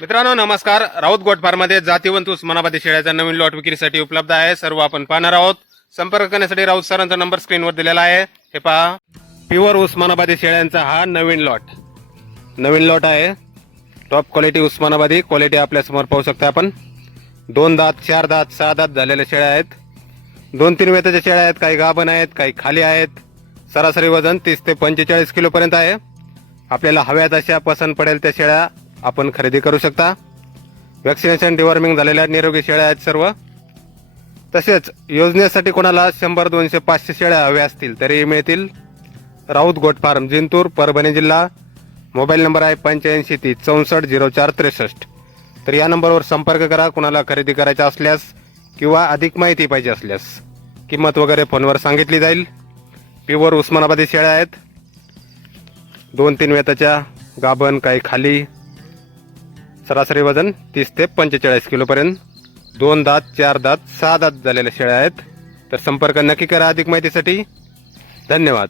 मित्रांनो नमस्कार. राऊत गोट फार्ममध्ये जातीवंत उस्मानाबादी शेळ्याचा नवीन लॉट विक्रीसाठी उपलब्ध आहे. सर्व आपण पाहणार आहोत. संपर्क करण्यासाठी राऊत सरांचा नंबर स्क्रीनवर दिलेला आहे. हे पहा. प्युअर उस्मानाबादी शेळ्यांचा हा नवीन लॉट नवीन लॉट आहे. Top quality Osmanabadi. क्वालिटी आपल्यासमोर पाहू शकता आपण. दोन दात चार दात सहा दात झालेल्या शेळ्या आहेत. दोन तीन वेताच्या शेळ्या आहेत. काही गाभण आहेत काही खाली आहेत. सरासरी वजन तीस ते पंचेचाळीस किलोपर्यंत आहे. आपल्याला हव्या तशा पसंत पडेल त्या शेळ्या. आपण खरेदी करू शकता. वॅक्सिनेशन डिवॉर्मिंग झालेल्या निरोगी शेळ्या आहेत सर्व. तसेच योजनेसाठी कोणाला शंभर दोनशे पाचशे शेळ्या हव्या असतील तरी मिळतील. राऊत गोट फार्म जिंतूर परभणी जिल्हा. मोबाईल नंबर आहे पंच्याऐंशी तीस चौसष्ट झिरो चार त्रेसष्ट. तर या नंबरवर संपर्क करा कुणाला खरेदी करायचा असल्यास किंवा अधिक माहिती पाहिजे असल्यास. किंमत वगैरे फोनवर सांगितली जाईल. प्युअर उस्मानाबादी शेळ्या आहेत. दोन तीन वेताच्या गाभण काही खाली. सरासरी वजन तीस ते पंचेचाळीस किलोपर्यंत दोन दात चार दात सहा दात झालेल्या शेळ्या आहेत. तर संपर्क नक्की करा अधिक माहितीसाठी. धन्यवाद.